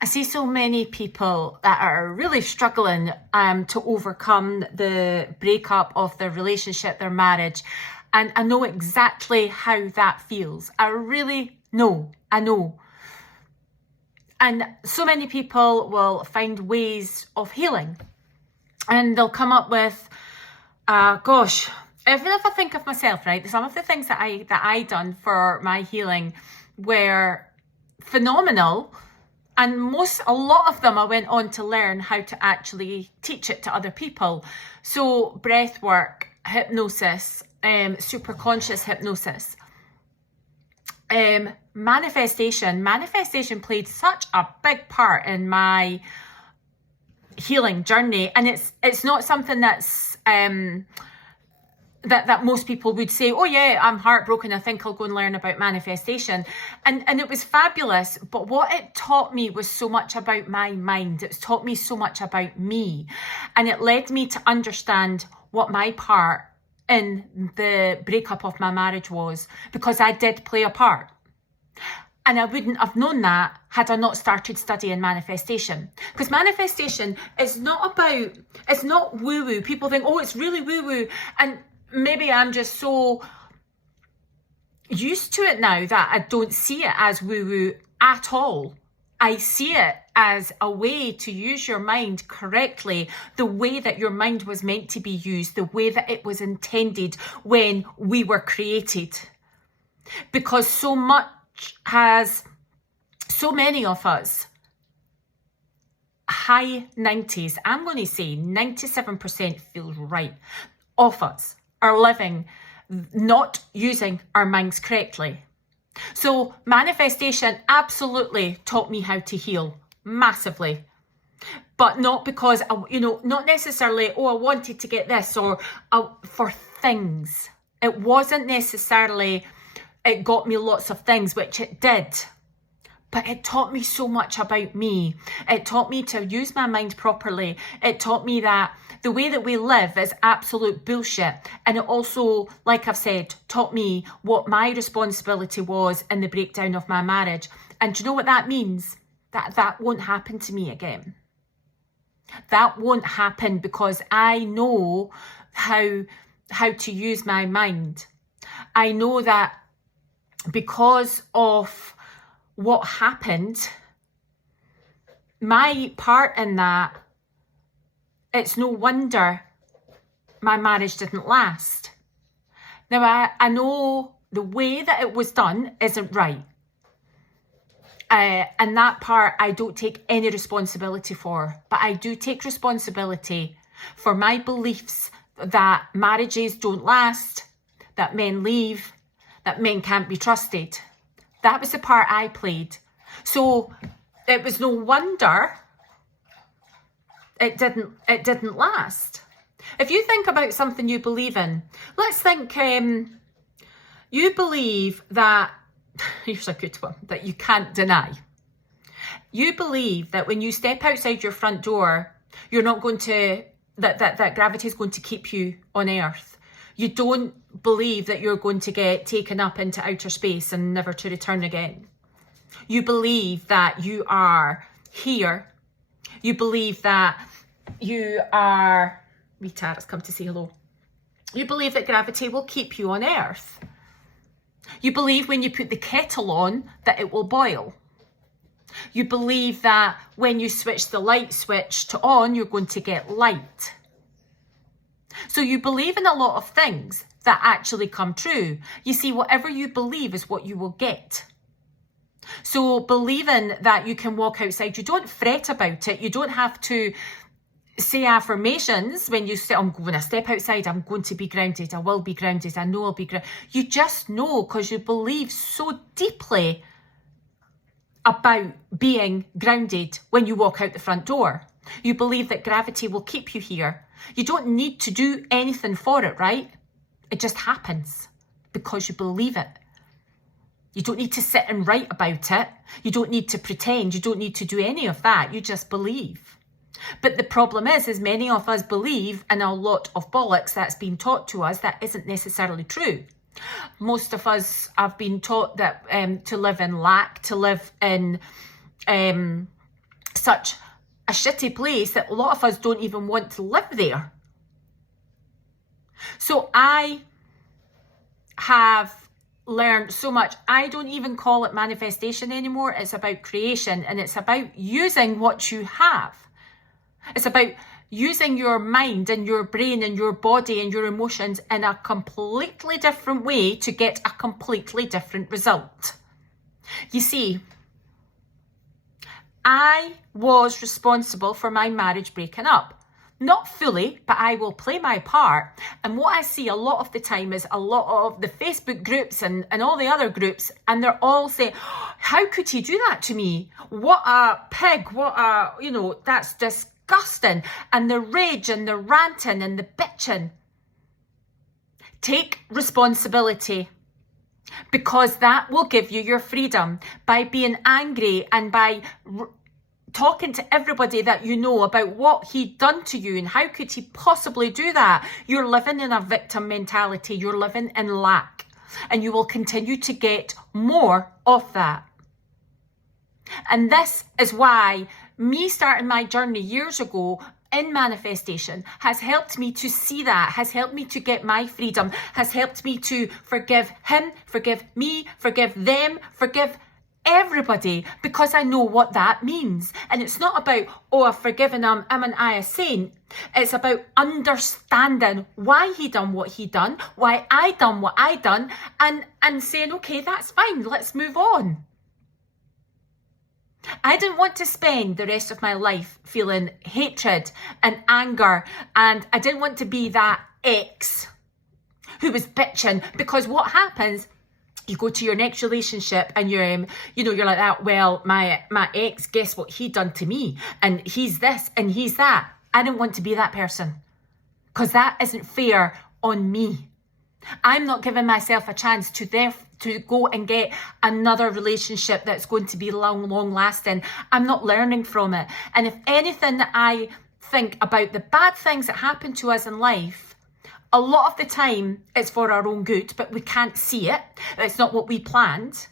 I see so many people that are really struggling to overcome the breakup of their relationship, their marriage. And I know exactly how that feels. I really know. I know. And so many people will find ways of healing. And they'll come up with, gosh, even if I think of myself, right, some of the things that I done for my healing were phenomenal. And a lot of them I went on to learn how to actually teach it to other people. So breath work, hypnosis, super conscious hypnosis, manifestation. Manifestation played such a big part in my healing journey. And it's not something that's that most people would say, oh yeah, I'm heartbroken, I think I'll go and learn about manifestation. And it was fabulous, but what it taught me was so much about my mind. It's taught me so much about me. And it led me to understand what my part in the breakup of my marriage was, because I did play a part. And I wouldn't have known that had I not started studying manifestation. Because manifestation is it's not woo-woo. People think, oh, it's really woo-woo. And maybe I'm just so used to it now that I don't see it as woo-woo at all. I see it as a way to use your mind correctly, the way that your mind was meant to be used, the way that it was intended when we were created. Because so many of us, high 90s, I'm going to say 97% feels right, of us are living not using our minds correctly. So manifestation absolutely taught me how to heal massively, but not because not necessarily, oh, I wanted to get this, or for things. It wasn't necessarily it got me lots of things, which it did. But it taught me so much about me. It taught me to use my mind properly. It taught me that the way that we live is absolute bullshit. And it also, like I've said, taught me what my responsibility was in the breakdown of my marriage. And do you know what that means? That won't happen to me again. That won't happen because I know how to use my mind. I know that because of what happened, my part in that, it's no wonder my marriage didn't last. Now, I know the way that it was done isn't right. And that part I don't take any responsibility for, but I do take responsibility for my beliefs that marriages don't last, that men leave, that men can't be trusted. That was the part I played. So it was no wonder it didn't last. If you think about something you believe in, let's think you believe that, here's a good one, that you can't deny. You believe that when you step outside your front door, you're not going to, that gravity is going to keep you on Earth. You don't believe that you're going to get taken up into outer space and never to return again. You believe that you are here. You believe that you are... Rita has come to say hello. You believe that gravity will keep you on Earth. You believe when you put the kettle on that it will boil. You believe that when you switch the light switch to on, you're going to get light. So you believe in a lot of things that actually come true. You see, whatever you believe is what you will get. So believing that you can walk outside, you don't fret about it. You don't have to say affirmations when you say, I'm going to step outside, I'm going to be grounded, I will be grounded, I know I'll be grounded. You just know because you believe so deeply about being grounded when you walk out the front door. You believe that gravity will keep you here. You don't need to do anything for it, right? It just happens because you believe it. You don't need to sit and write about it. You don't need to pretend. You don't need to do any of that. You just believe. But the problem is many of us believe in a lot of bollocks that's been taught to us that isn't necessarily true. Most of us have been taught that to live in lack, to live in such a shitty place that a lot of us don't even want to live there. So I have learned so much. I don't even call it manifestation anymore. It's about creation, and it's about using what you have. It's about using your mind and your brain and your body and your emotions in a completely different way to get a completely different result. You see, I was responsible for my marriage breaking up. Not fully, but I will play my part. And what I see a lot of the time is a lot of the Facebook groups and all the other groups, and they're all saying, how could he do that to me? What a pig, that's disgusting. And the rage and the ranting and the bitching. Take responsibility, because that will give you your freedom. By being angry and by talking to everybody that you know about what he'd done to you and how could he possibly do that, you're living in a victim mentality. You're living in lack, and you will continue to get more of that. And this is why me starting my journey years ago in manifestation has helped me to see that, has helped me to get my freedom, has helped me to forgive him, forgive me, forgive them, forgive everybody, because I know what that means. And it's not about, oh, I've forgiven him, am I a saint? It's about understanding why he done what he done, why I done what I done, and saying, okay, that's fine, let's move on. I didn't want to spend the rest of my life feeling hatred and anger, and I didn't want to be that ex who was bitching, because what happens, you go to your next relationship and you're like that, well, my ex, guess what he done to me? And he's this and he's that. I don't want to be that person, because that isn't fair on me. I'm not giving myself a chance to go and get another relationship that's going to be long lasting. I'm not learning from it. And if anything that I think about the bad things that happen to us in life, a lot of the time it's for our own good, but we can't see it. It's not what we planned.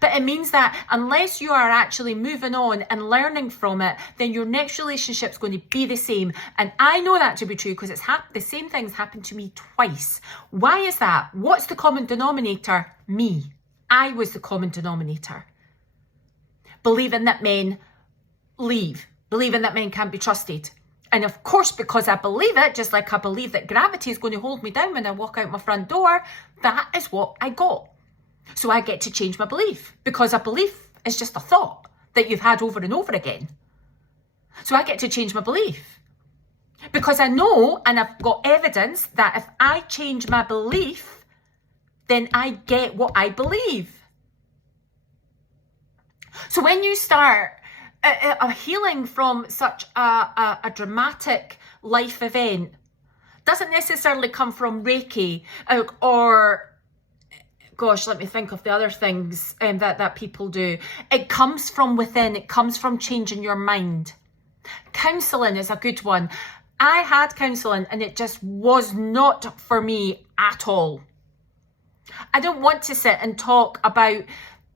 But it means that unless you are actually moving on and learning from it, then your next relationship is going to be the same. And I know that to be true, because the same things happened to me twice. Why is that? What's the common denominator? Me. I was the common denominator. Believing that men leave. Believing that men can't be trusted. And of course, because I believe it, just like I believe that gravity is going to hold me down when I walk out my front door, that is what I got. So I get to change my belief, because a belief is just a thought that you've had over and over again. So I get to change my belief, because I know, and I've got evidence that if I change my belief, then I get what I believe. So when you start a healing from such a dramatic life event, doesn't necessarily come from Reiki or gosh, let me think of the other things that people do. It comes from within. It comes from changing your mind. Counselling is a good one. I had counselling and it just was not for me at all. I don't want to sit and talk about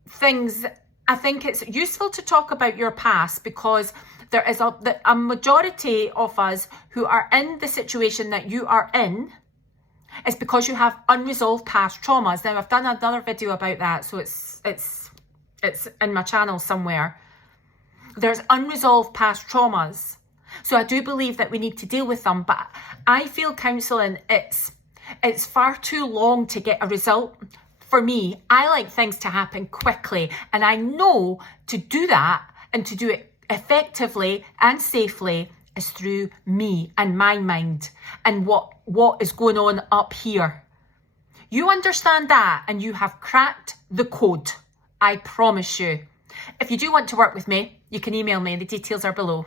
things. I think it's useful to talk about your past, because there is a majority of us who are in the situation that you are in. It's because you have unresolved past traumas. Now, I've done another video about that, so it's in my channel somewhere. There's unresolved past traumas. So I do believe that we need to deal with them, but I feel counselling, it's far too long to get a result. For me, I like things to happen quickly, and I know to do that and to do it effectively and safely is through me and my mind and what is going on up here. You understand that and you have cracked the code. I promise you. If you do want to work with me, you can email me. The details are below.